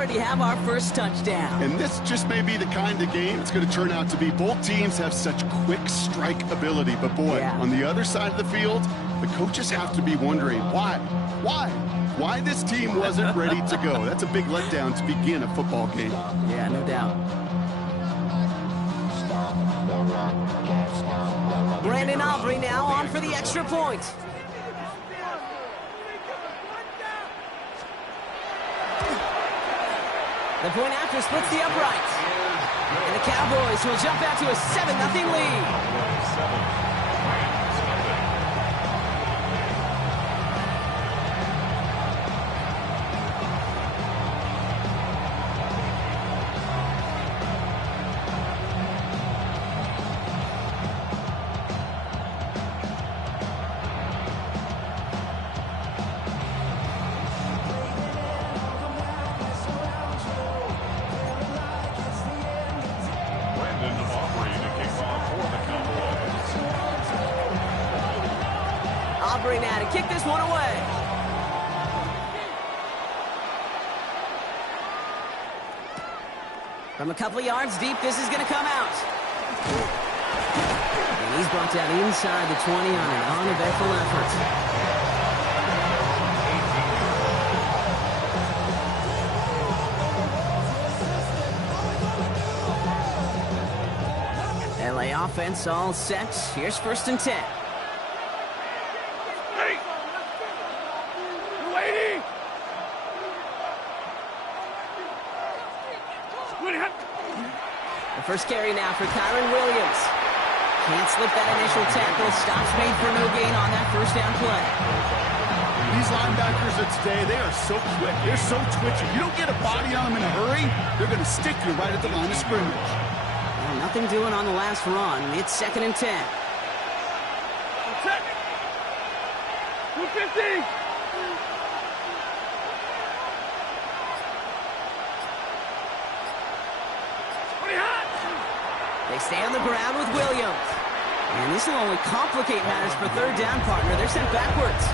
already have our first touchdown. And this just may be the kind of game it's going to turn out to be. Both teams have such quick strike ability. But, boy, on the other side of the field, the coaches have to be wondering, why? Why this team wasn't ready to go? That's a big letdown to begin a football game. Yeah, no doubt. Brandon Aubrey now on for the extra point. The point after splits the uprights. And the Cowboys will jump out to a 7-0 lead. Aubrey now to kick this one away. From a couple of yards deep, this is going to come out. And he's brought down inside the 20 on an uneventful effort. LA offense all set. Here's 1st and 10. The first carry now for Kyron Williams. Can't slip that initial tackle. Stops made for no gain on that first down play. These linebackers of today, they are so quick. They're so twitchy. You don't get a body on them in a hurry, they're going to stick you right at the line of scrimmage. Well, nothing doing on the last run. It's 2nd and 10. 250. They stay on the ground with Williams. And this will only complicate matters for 3rd down, partner. They're sent backwards.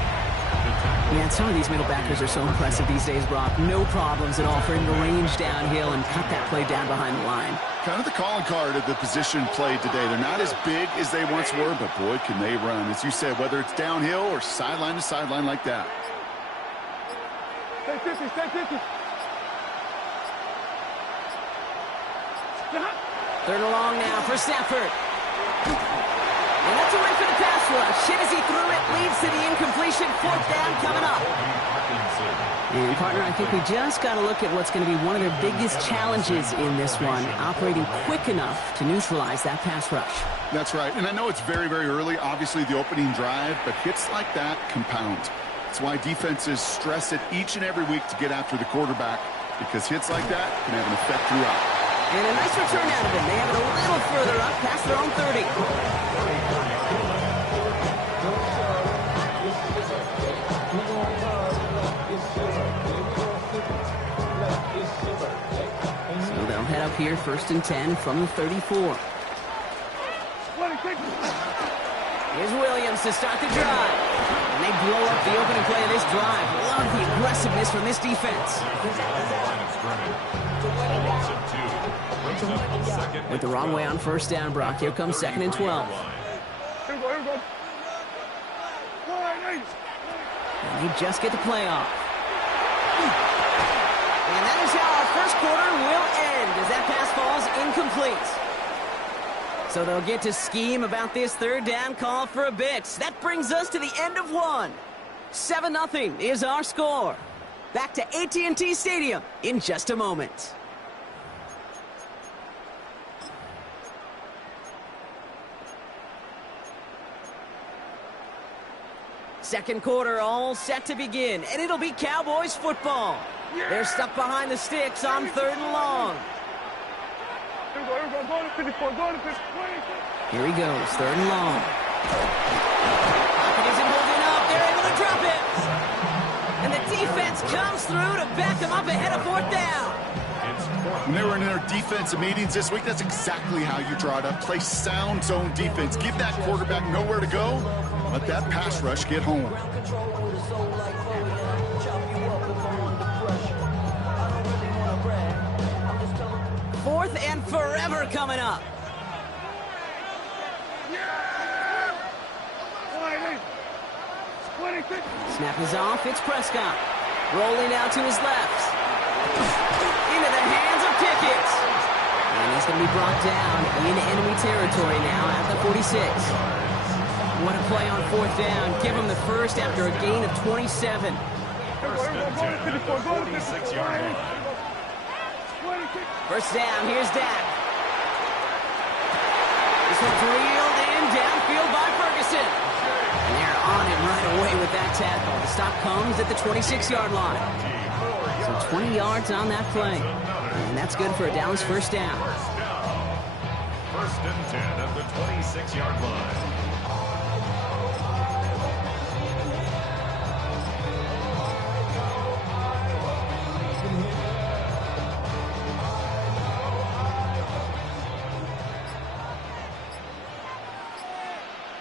Yeah, some of these middle backers are so impressive these days, Brock. No problems at all for him to range downhill and cut that play down behind the line. Kind of the calling card of the position played today. They're not as big as they once were, but boy, can they run. As you said, whether it's downhill or sideline to sideline like that. Stay 50, stay 50. 3rd and long now for Stafford. And that's a win for the pass rush. Hit as he threw it, leads to the incompletion. 4th down coming up. And, partner, I think we just got to look at what's going to be one of their biggest challenges in this one, operating quick enough to neutralize that pass rush. That's right. And I know it's very, very early, obviously the opening drive, but hits like that compound. That's why defenses stress it each and every week to get after the quarterback, because hits like that can have an effect throughout. And a nice return out of it. They have it a little further up, past their own 30. So they'll head up here, 1st and 10 from the 34. Here's Williams to start the drive. And they blow up the opening play of this drive. Love the aggressiveness from this defense. Went the wrong way on 1st down, Brock. Here comes 2nd and 12. And you just get the play off. And that is how our first quarter will end, as that pass falls incomplete. So they'll get to scheme about this 3rd down call for a bit. That brings us to the end of one. 7-0 is our score. Back to AT&T Stadium in just a moment. Second quarter all set to begin, and it'll be Cowboys football. They're stuck behind the sticks on 3rd and long. Here he goes, 3rd and long. Pocket isn't holding up. They're able to drop it. And the defense comes through to back them up ahead of 4th down. When they were in their defensive meetings this week, that's exactly how you draw it up. Play sound zone defense. Give that quarterback nowhere to go. Let that pass rush get home. and forever coming up. Snap is off. It's Prescott. Rolling out to his left. Into the hands of Pickett. And he's going to be brought down in enemy territory now at the 46. What a play on 4th down. Give him the first after a gain of 27. First and 10 at the 46-yard line. First down. Here's Dak. This one's reeled in downfield by Ferguson. And they're on him right away with that tackle. The stop comes at the 26-yard line. So 20 yards on that play. And that's good for a Dallas first down. First and 10 at the 26-yard line.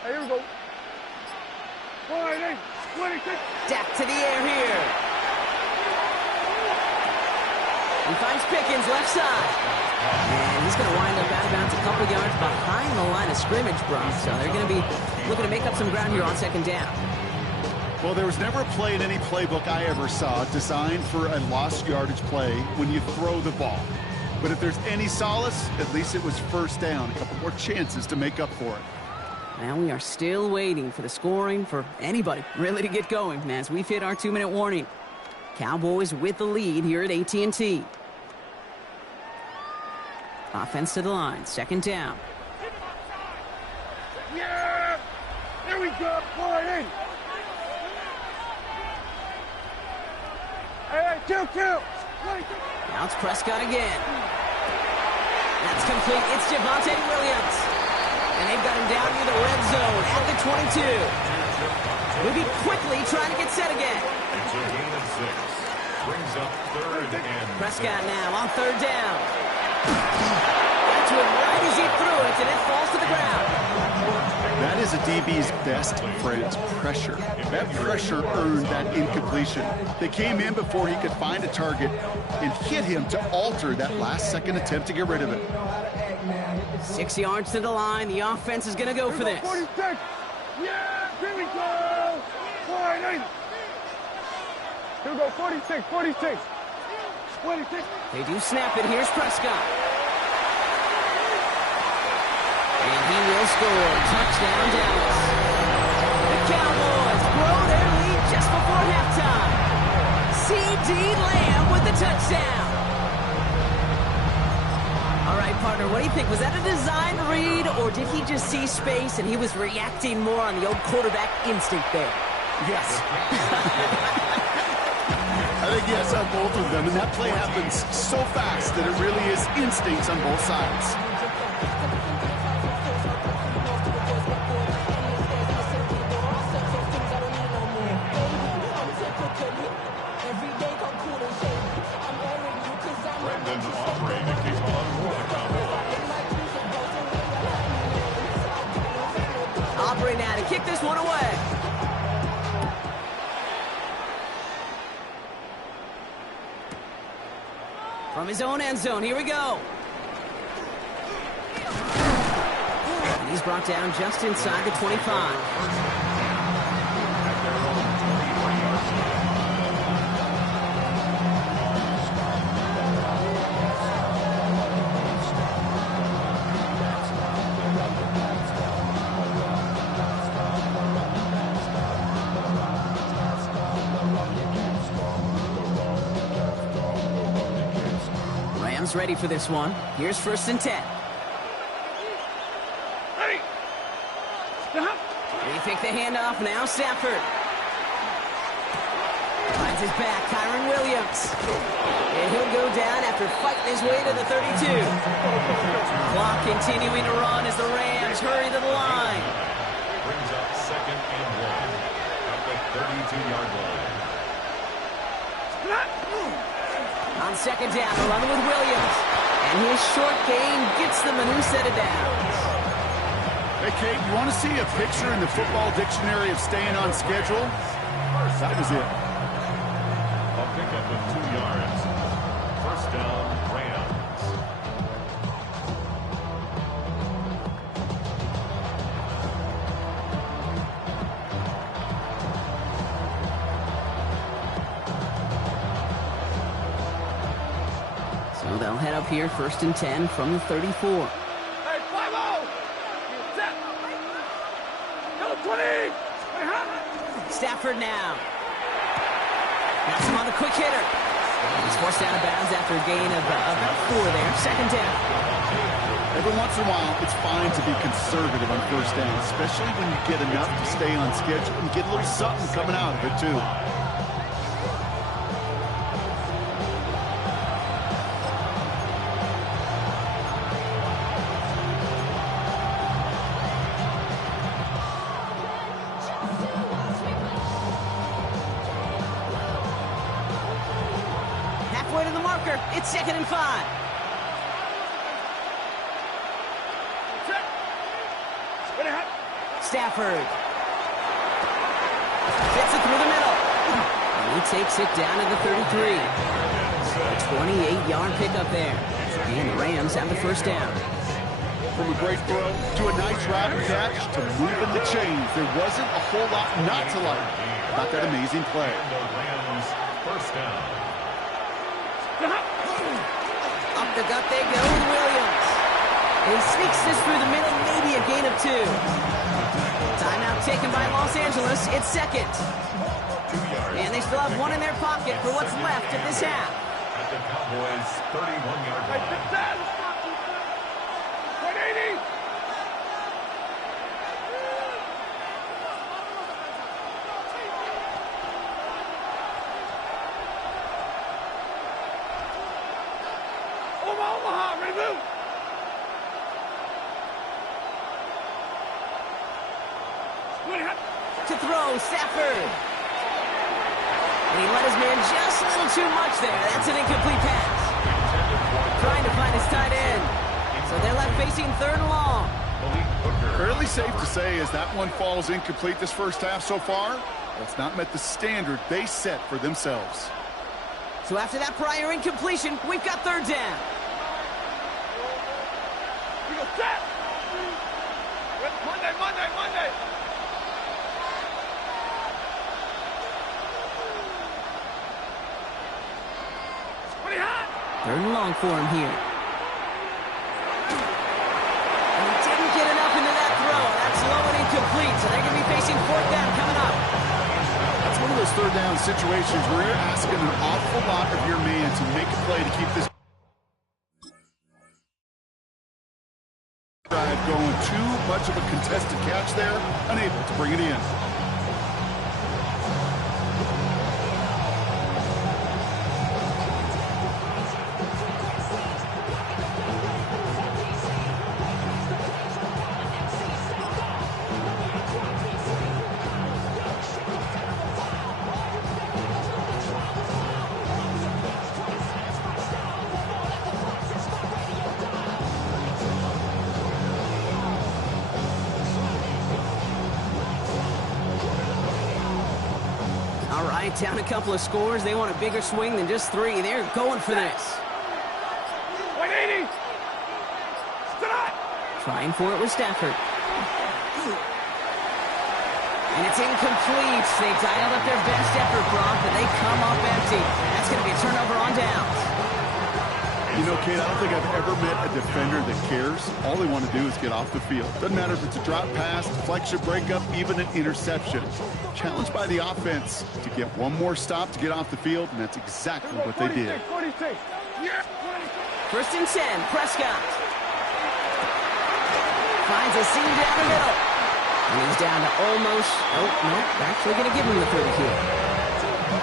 Here we go. Dak to the air here. He finds Pickens left side. And he's going to wind up out of bounds a couple yards behind the line of scrimmage, Brock. So they're going to be looking to make up some ground here on second down. Well, there was never a play in any playbook I ever saw designed for a lost yardage play when you throw the ball. But if there's any solace, at least it was first down. A couple more chances to make up for it. Now we are still waiting for the scoring for anybody really to get going as we've hit our 2-minute warning. Cowboys with the lead here at AT&T. Offense to the line. Second down. Yeah! There we go. Boy, hey, kill. Now it's Prescott again. That's complete. It's Javonte Williams. And they've got him down near the red zone at the 22. We'll be quickly trying to get set again. It's a gain of 6. Brings up 3rd and Prescott now on 3rd down. Got to him right as he threw it, and it falls to the ground. That is a DB's best friend, pressure. That pressure earned that incompletion. They came in before he could find a target and hit him to alter that last-second attempt to get rid of it. 6 yards to the line. The offense is going to go for this. 46. Yeah, here we go. Boy, here we go, 46. They do snap it. Here's Prescott. And he will score. Touchdown, Dallas. The Cowboys grow their lead just before halftime. C.D. Lamb with the touchdown. All right, partner, what do you think? Was that a design read, or did he just see space and he was reacting more on the old quarterback instinct there? Yes. I think yes on both of them, and that play happens so fast that it really is instincts on both sides. Aubrey now to kick this one away. From his own end zone, here we go. And he's brought down just inside the 25. Ready for this one. Here's 1st and 10. Ready. They take the handoff now. Stafford finds his back. Kyron Williams. And he'll go down after fighting his way to the 32. Clock continuing to run as the Rams hurry to the line. Brings up 2nd and 1 at the 32-yard line. On 2nd down, they're running with Williams. And his short gain gets them a new set of downs. Hey, Kate, you want to see a picture in the football dictionary of staying on schedule? That was it. A pickup of 2 yards. First down, Rams. So they'll head up here, 1st and 10 from the 34. Hey, 5-0! Set! Go 20! Stafford now. That's him on the quick hitter. He's forced out of bounds after a gain of about 4 there. 2nd down. Every once in a while, it's fine to be conservative on 1st down, especially when you get enough to stay on schedule and get a little something coming out of it, too. Halfway to the marker. It's 2nd and 5. Stafford. Gets it through the middle. And he takes it down to the 33. A 28-yard pickup there. And the Rams have the 1st down. From a great throw to a nice route catch to moving the chains, there wasn't a whole lot not to like about that amazing play. The Rams' 1st down. Up the gut they go with Williams. And he sneaks this through the middle, maybe a gain of 2. Timeout taken by Los Angeles. It's 2nd. And they still have 1 in their pocket for what's left of this half. At the Cowboys' 31-yard line. 180! Omaha, ready to move! To throw, Stafford. And he let his man just a little too much there. That's an incomplete pass. Trying to find his tight end. So they're left facing 3rd and long. Fairly safe to say as that one falls incomplete this 1st half so far, it's not met the standard they set for themselves. So after that prior incompletion, we've got 3rd down. We go set! Monday! 3rd and long for him here. And he didn't get enough into that throw. That's low and incomplete, so they're going to be facing 4th down coming up. That's one of those 3rd down situations where you're asking an awful lot of your man to make a play to keep this drive going. Too much of a contested catch there, unable to bring it in. Down a couple of scores. They want a bigger swing than just 3. They're going for this. 180! Trying for it with Stafford. And it's incomplete. They dialed up their best effort, Brock, but they come up empty. That's going to be a turnover on downs. You know, Kate, I don't think I've ever met a defender that cares. All they want to do is get off the field. Doesn't matter if it's a drop pass, deflection, breakup, even an interception. Challenged by the offense to get one more stop to get off the field, and that's exactly what they did. 46. Yeah, 1st and 10, Prescott. Finds a seam down the middle. And he's down to almost, no, actually going to give him the 30 here.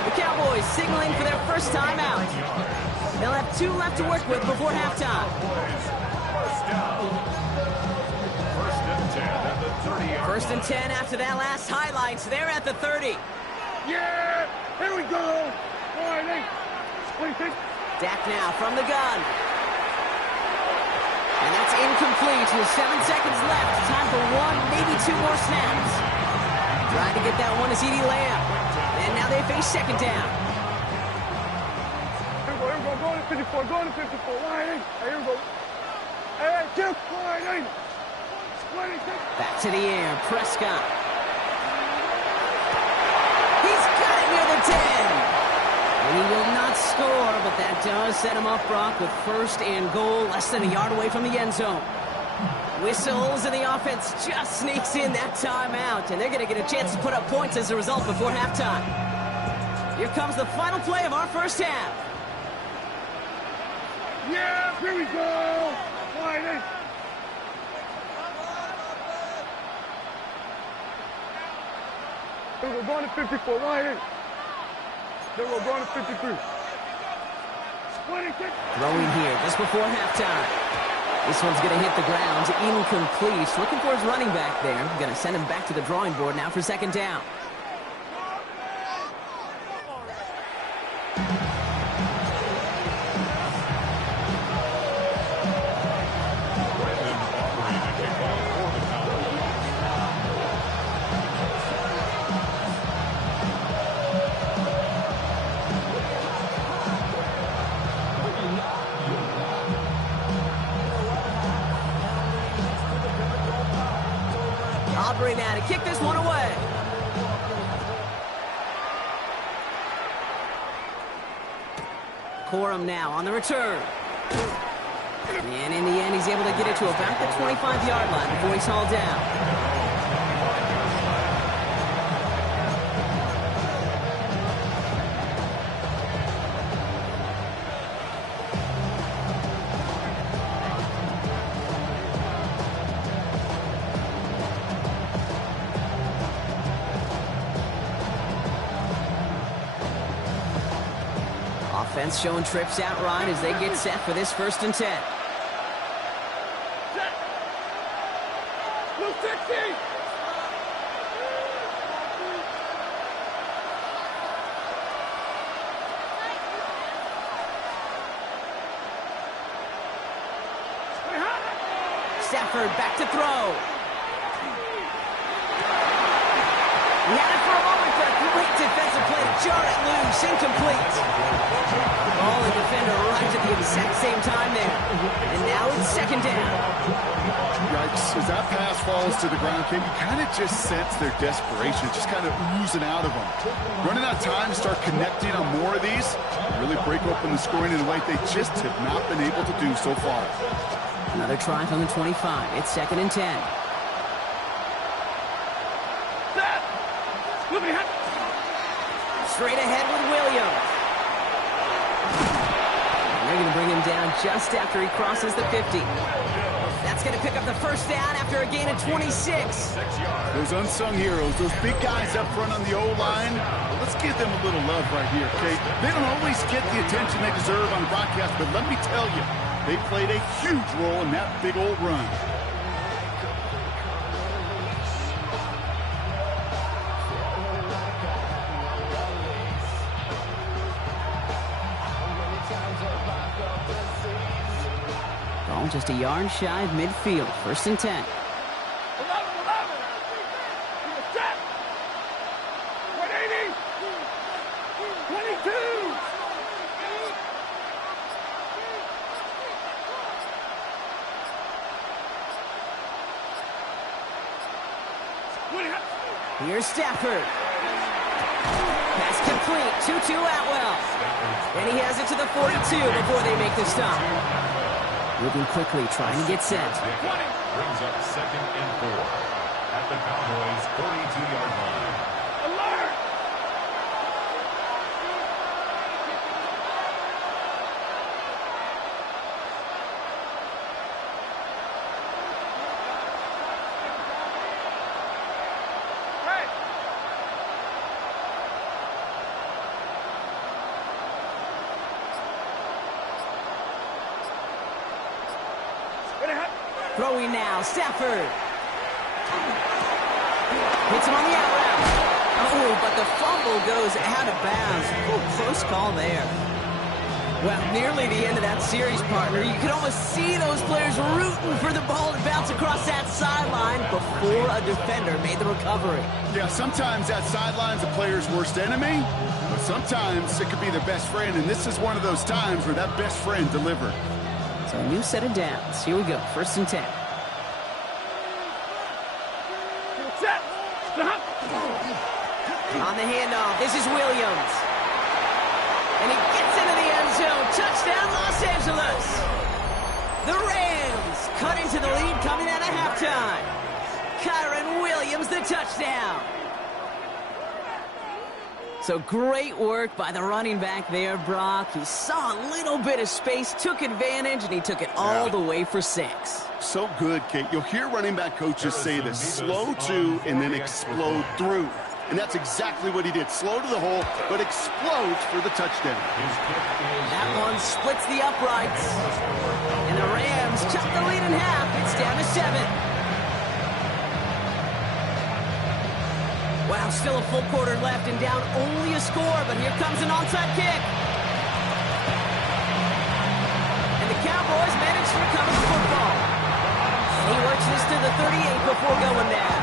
The Cowboys signaling for their 1st time out. They'll have 2 left to work with before halftime. 1st and 10 after that last highlight. They're at the 30. Yeah! Here we go! 26. Dak now from the gun. And that's incomplete with 7 seconds left. Time for 1, maybe 2 more snaps. Trying to get that one to CeeDee Lamb. And now they face 2nd down. Here we go. Go to 54. Go to 54. Line 8. Here we go. Hey, Jeff, line 8. 26. Back to the air. Prescott. He's got it near the 10. And he will not score, but that does set him up, Brock, with first and goal, less than a yard away from the end zone. Whistles, and the offense just sneaks in that timeout, and they're going to get a chance to put up points as a result before halftime. Here comes the final play of our first half. Yeah, here we go. Wide in. We're going to 54, wide in. Then we're going to 53. Throwing here just before halftime. This one's going to hit the ground, incomplete. Looking for his running back there. Going to send him back to the drawing board now for second down. Aubrey now to kick this one away. Corum now on the return. And in the end, he's able to get it to about the 25-yard line before he's hauled down. Offense showing trips out right as they get set for this 1st and 10. Set. Blue 60. Stafford back to throw. He had it for a moment, but a great defensive play to jar it loose. Incomplete. Ball and defender arrived at the exact same time there. And now it's second down. Yikes. As that pass falls to the ground, Ken, you kind of just sense their desperation, just kind of oozing out of them. Running out of time to start connecting on more of these, really break open the scoring in a way they just have not been able to do so far. Another try from the 25. It's 2nd and 10. Straight ahead with Williams. And they're going to bring him down just after he crosses the 50. That's going to pick up the 1st down after a gain of 26. Those unsung heroes, those big guys up front on the O-line, let's give them a little love right here, okay? They don't always get the attention they deserve on the broadcast, but let me tell you, they played a huge role in that big old run. Ball just a yard shy of midfield. 1st and 10. 11. Set. 180. 22. Here's Stafford. Pass complete. 2-2 Atwell. And he has it to the 42 before they make the stop. Moving quickly, trying to get set. Brings up 2nd and 4 at the Cowboys' 42-yard line. Alert! Hey! Throwing now, Stafford. Hits him on the out route. Oh, but the fumble goes out of bounds. Oh, close call there. Well, nearly the end of that series, partner. You could almost see those players rooting for the ball to bounce across that sideline before a defender made the recovery. Yeah, sometimes that sideline's a player's worst enemy, but sometimes it could be their best friend, and this is one of those times where that best friend delivered. So a new set of downs. Here we go. 1st and 10. Set. On the handoff, this is Williams. And he gets into the end zone. Touchdown! Los Angeles. The Rams cut into the lead coming out of halftime. Kyron Williams, the touchdown. So great work by the running back there, Brock. He saw a little bit of space, took advantage, and he took it all the way for 6. So good, Kate. You'll hear running back coaches say this: slow to and then explode through. And that's exactly what he did. Slow to the hole, but explodes for the touchdown. That one splits the uprights. And the Rams cut the lead in half. It's down to 7. Wow, still a full quarter left and down only a score, but here comes an onside kick. And the Cowboys manage to recover the football. And he works this to the 38 before going there.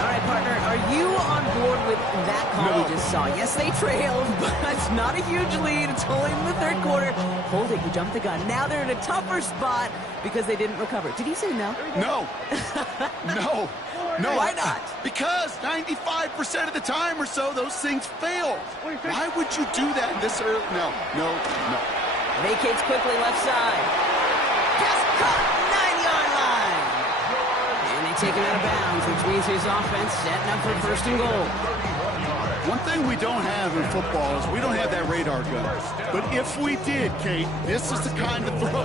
All right, partner, are you on board with that call we just saw? Yes, they trailed, but it's not a huge lead. It's only in the 3rd quarter. Holding, who jumped the gun. Now they're in a tougher spot because they didn't recover. Did he say no? No. No. No. Why not? Because 95% of the time or so, those things fail. Why would you do that this early? No. Vacates quickly left side. Just caught, 9-yard line. And they take him out of bounds, which means his offense setting up for 1st and goal. One thing we don't have in football is we don't have that radar gun. But if we did, Kate, this is the kind of throw.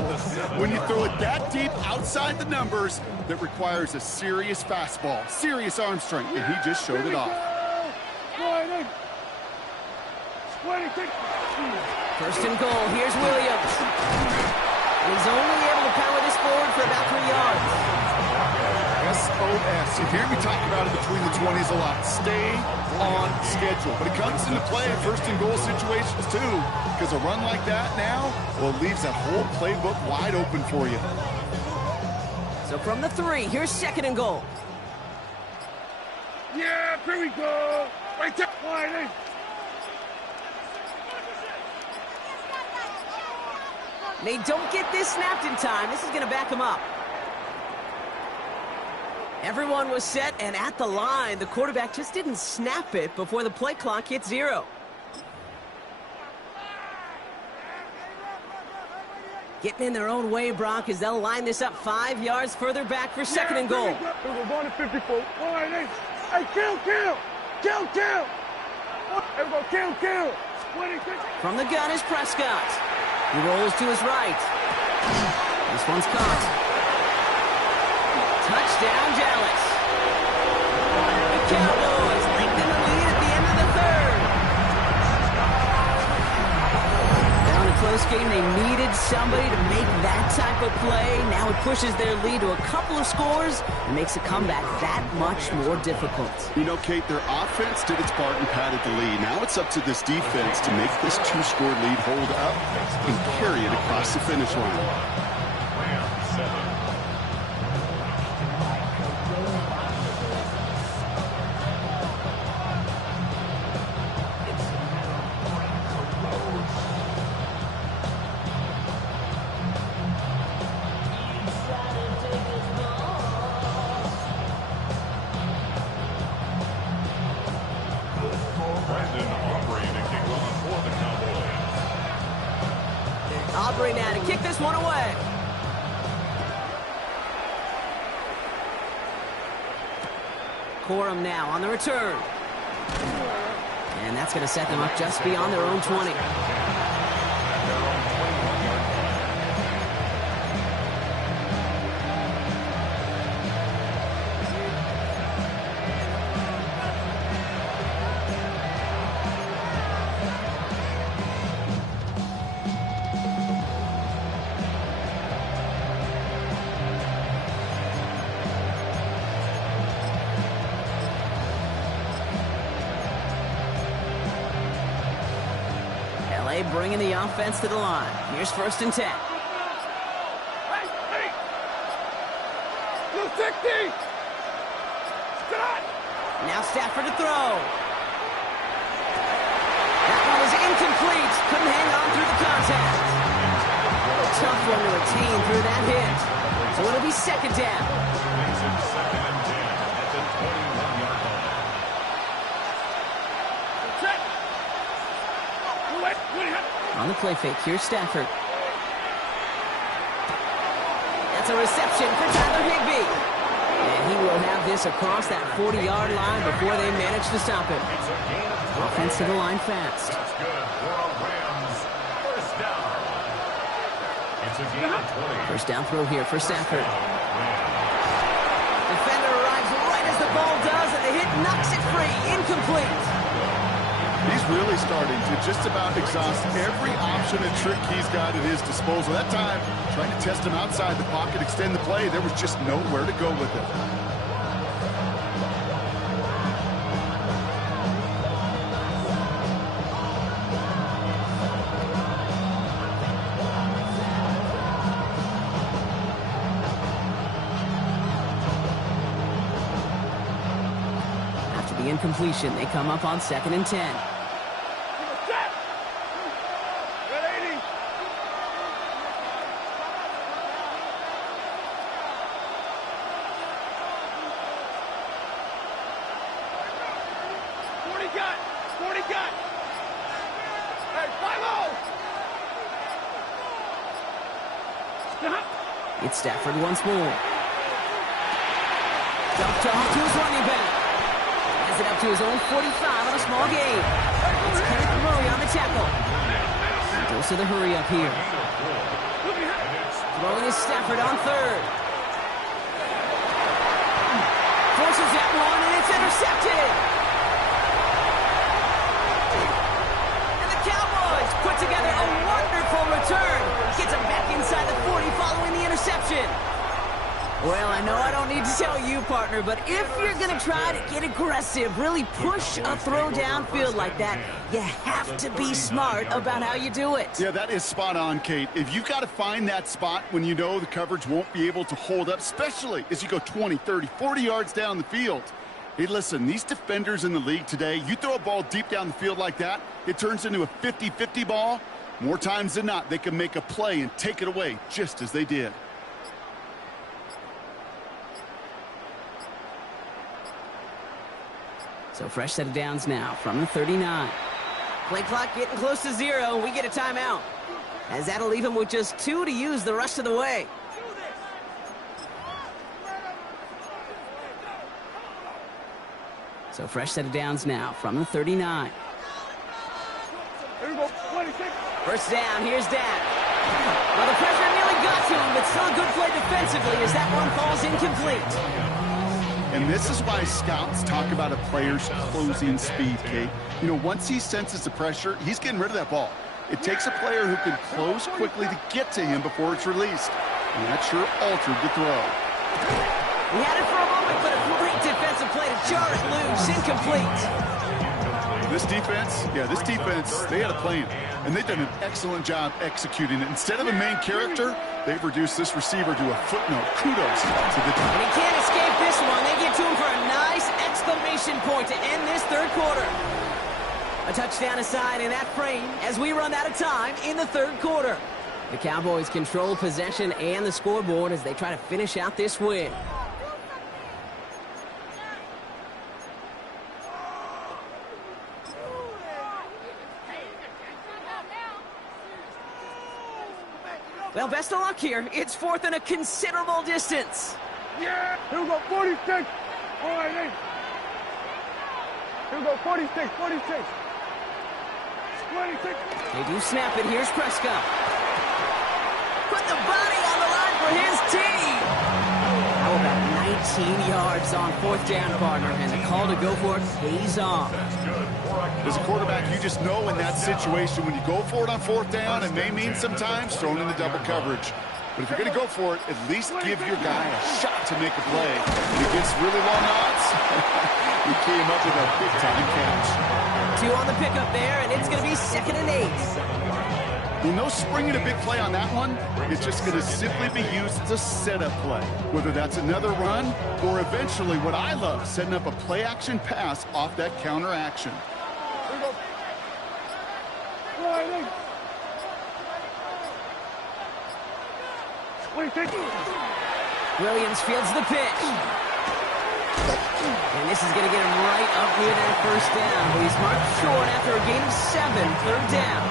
When you throw it that deep outside the numbers, that requires a serious fastball, serious arm strength, and he just showed it off. 1st and goal. Here's Williams. He's only able to power this forward for about 3 yards. SOS. You hear me talk about it between the 20s a lot. Stay on schedule. But it comes into play in 1st and goal situations too, because a run like that now, well, it leaves that whole playbook wide open for you. So from the 3, here's 2nd and goal. Yeah, here we go. Right there. Wide. They don't get this snapped in time. This is going to back them up. Everyone was set and at the line. The quarterback just didn't snap it before the play clock hit 0. Getting in their own way, Brock, as they'll line this up 5 yards further back for 2nd and goal. We're going to 54. Hey, kill. Everybody, kill. From the gun is Prescott. He rolls to his right. This one's caught. Touchdown, Dallas. The Cowboys lengthen the lead at the end of the 3rd. Now in a close game, they needed somebody to make that type of play. Now it pushes their lead to a couple of scores and makes a comeback that much more difficult. You know, Kate, their offense did its part and padded the lead. Now it's up to this defense to make this 2-score lead hold up and carry it across the finish line. Aubrey now to kick this one away. Corum now on the return. And that's going to set them up just beyond their own 20. Bringing the offense to the line. Here's 1st and 10. Hey! 260! Stop! Now Stafford to throw. That one was incomplete. Couldn't hang on through the contact. Tough one to retain through that hit. So it'll be 2nd down. Makes it 2nd and 10 at the 21-yard line. On the play fake, here's Stafford. That's a reception for Tyler Higbee. And he will have this across that 40-yard line before they manage to stop him. Offense to the line fast. That's good for a Rams first down. It's a gain of 20. First down throw here for Stafford. Defender arrives right as the ball does, and the hit knocks it free. Incomplete. He's really starting to just about exhaust every option and trick he's got at his disposal. That time, trying to test him outside the pocket, extend the play, there was just nowhere to go with it. After the incompletion, they come up on 2nd and 10. It's Stafford once more. Dump off to his running back. Has it up to his own 45 on a small gain. It's Kenneth Murray on the tackle. He goes to the hurry up here. Throwing is Stafford on 3rd. Forces that one, and it's intercepted. And the Cowboys put together a wonderful return. Gets him back inside the 40 following the interception. Well, I know I don't need to tell you, partner, but if you're going to try to get aggressive, really push a throw downfield like that, you have to be smart about how you do it. Yeah, that is spot on, Kate. If you've got to find that spot when you know the coverage won't be able to hold up, especially as you go 20, 30, 40 yards down the field. Hey, listen, these defenders in the league today, you throw a ball deep down the field like that, it turns into a 50-50 ball. More times than not, they can make a play and take it away, just as they did. So fresh set of downs now from the 39. Play clock getting close to 0. We get a timeout, as that'll leave him with just 2 to use the rest of the way. So fresh set of downs now from the 39. Here we go, 26. First down, here's Dak. Well, the pressure nearly got to him, but still a good play defensively as that one falls incomplete. And this is why scouts talk about a player's closing speed, Kate. You know, once he senses the pressure, he's getting rid of that ball. It takes a player who can close quickly to get to him before it's released. And that sure altered the throw. He had it for a moment, but a great defensive play to jar it loose. Incomplete. This defense, they had a plan, and they've done an excellent job executing it. Instead of a main character, they've reduced this receiver to a footnote. Kudos to the team. And he can't escape this one. They get to him for a nice exclamation point to end this 3rd quarter. A touchdown aside in that frame as we run out of time in the 3rd quarter. The Cowboys control possession and the scoreboard as they try to finish out this win. Well, best of luck here. It's 4th and a considerable distance. Yeah! Here we go, 46. All right, hey. Here we go, 46, 46. 26. They do snap it. Here's Prescott. Put the body on the line for his team. How about 19 yards on 4th down, partner, and the call to go for it pays off. As a quarterback, you just know in that situation when you go for it on 4th down, it may mean sometimes throwing in the double coverage. But if you're going to go for it, at least give your guy a shot to make a play. And against really long odds, he came up with a big-time catch. 2 on the pickup there, and it's going to be 2nd and 8. Well, no springing a big play on that one. It's just going to simply be used as a setup play, whether that's another run or eventually what I love, setting up a play-action pass off that counter action. Here we go. All right, hey. 26. Williams fields the pitch. And this is going to get him right up near that 1st down. But he's marked short after a gain of 7, 3rd down.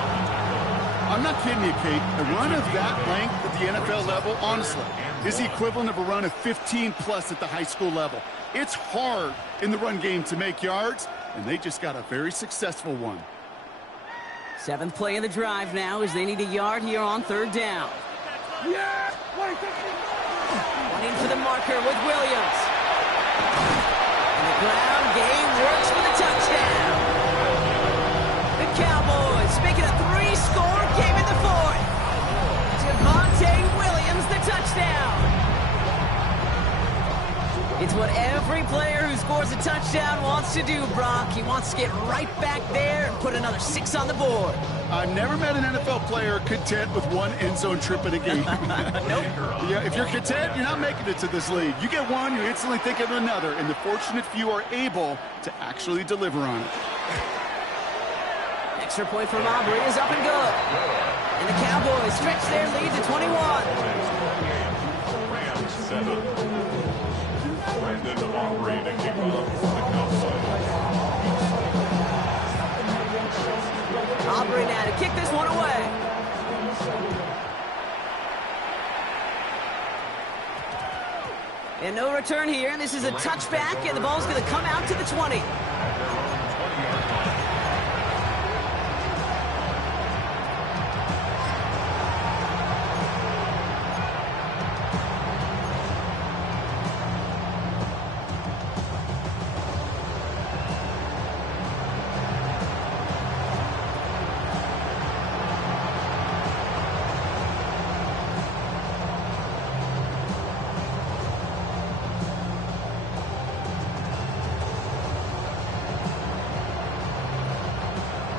I'm not kidding you, Kate. A run of that length at the NFL level, honestly, is the equivalent of a run of 15-plus at the high school level. It's hard in the run game to make yards, and they just got a very successful one. 7th play of the drive now as they need a yard here on 3rd down. Yeah! Running for the marker with Williams. And the ground game works for the touchdown. The Cowboys make it a 3-score game in the 4th. Javonte Williams, the touchdown. It's what every player who scores a touchdown wants to do, Brock. He wants to get right back there and put another 6 on the board. I've never met an NFL player content with one end zone trip in a game. Nope. Yeah, if you're content, you're not making it to this league. You get one, you instantly think of another, and the fortunate few are able to actually deliver on it. Extra point from Aubrey is up and good. And the Cowboys stretch their lead to 21. Rams 7. Brandon Aubrey to kick off the Cowboys. Aubrey now to kick this one away. And no return here. This is a touchback, and the ball's going to come out to the 20.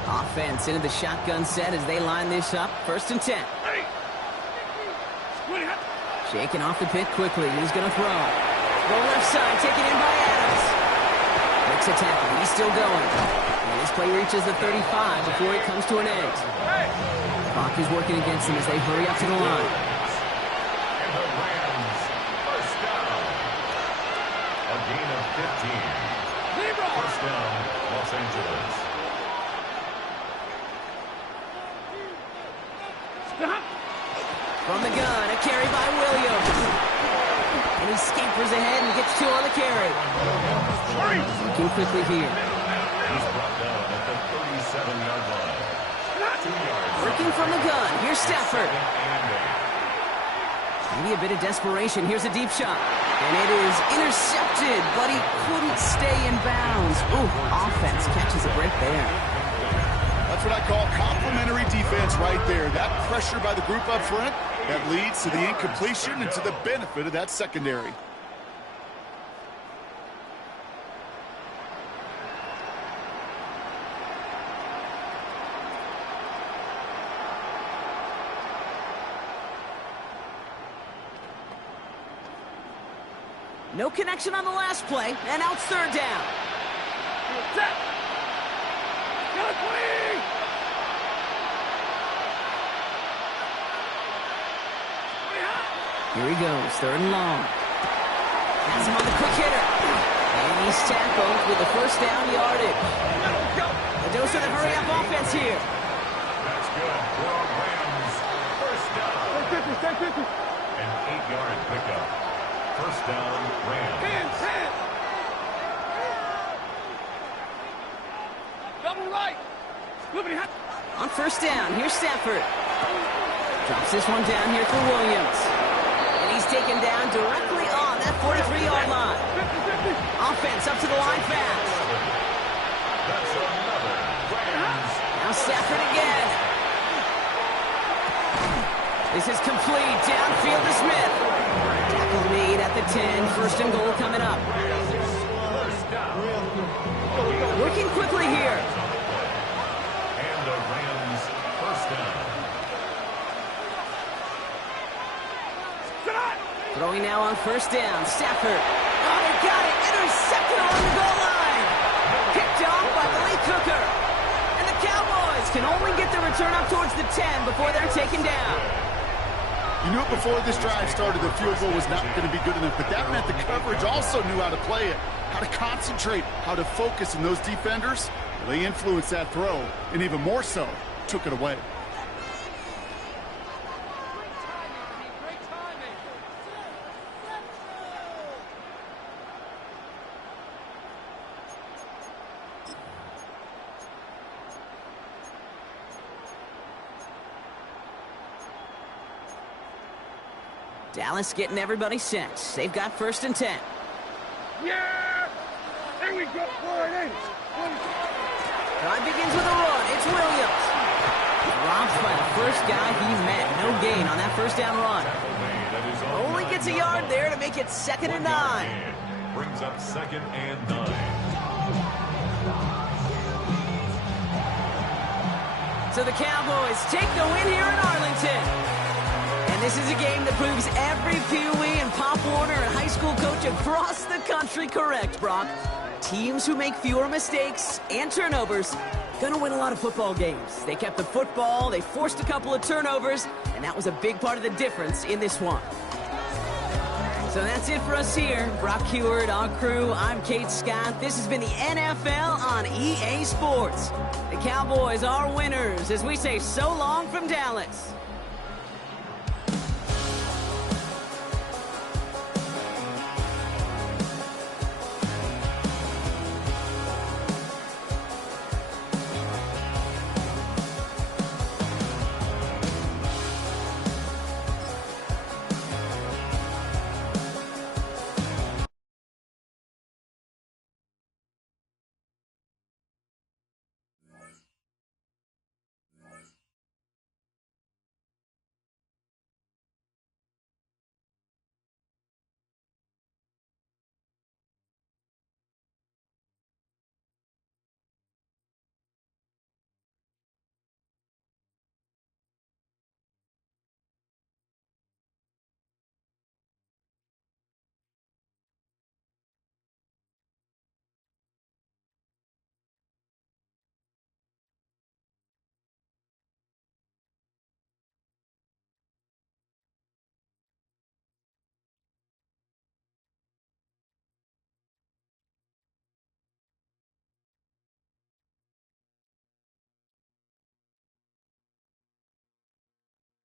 Offense into the shotgun set as they line this up. 1st and 10. Shaking off the pick quickly. He's going to throw. Go left side, taken in by Adams. Makes a tackle. He's still going. And this play reaches the 35 before it comes to an end. Clock is working against them as they hurry up to the line. And the Rams, 1st down. A gain of 15. 1st down, Los Angeles. From the gun, a carry by Williams. And he scampers ahead and gets 2 on the carry. Looking quickly here. He's brought down at the 37-yard line. 2 yards. Working from the gun. Here's Stafford. Maybe a bit of desperation. Here's a deep shot. And it is intercepted, but he couldn't stay in bounds. Ooh, offense catches a break there. That's what I call complimentary defense right there. That pressure by the group up front, that leads to the incompletion and to the benefit of that secondary. No connection on the last play, and now it's 3rd down. Here he goes, 3rd and long. Has him on the quick hitter. And he's tackled with the 1st down yardage. A dose of the hurry-up offense here. That's good for Rams. 1st down. Stay 50. An 8-yard pickup. 1st down, Rams. Hands. Double right. On 1st down, here's Stafford. Drops this one down here for Williams. And he's taken down directly on that 43-yard line. Offense up to the line fast. That's another Rams. Now Stafford again. This is complete. Downfield to Smith. Tackle made at the 10. 1st and goal coming up. 1st down. Working quickly here. And the Rams 1st down. Throwing now on 1st down. Stafford. Oh, they got it. Intercepted on the goal line. Picked off by Malik Cooker. And the Cowboys can only get the return up towards the 10 before they're taken down. You knew it before this drive started, the field goal was not going to be good enough, but that meant the coverage also knew how to play it, how to concentrate, how to focus, and those defenders, well, they influenced that throw, and even more so, took it away. Dallas getting everybody set. They've got 1st and 10. Yeah! There we go. Drive begins with a run. It's Williams. Dropped by the first guy he met. No gain on that 1st down run. Only gets a yard there to make it 2nd and 9. Brings up 2nd and 9. So the Cowboys take the win here in Arlington. And this is a game that proves every Pee Wee and Pop Warner and high school coach across the country correct, Brock. Teams who make fewer mistakes and turnovers gonna win a lot of football games. They kept the football, they forced a couple of turnovers, and that was a big part of the difference in this one. So that's it for us here. Brock Heward, our crew, I'm Kate Scott. This has been the NFL on EA Sports. The Cowboys are winners as we say so long from Dallas.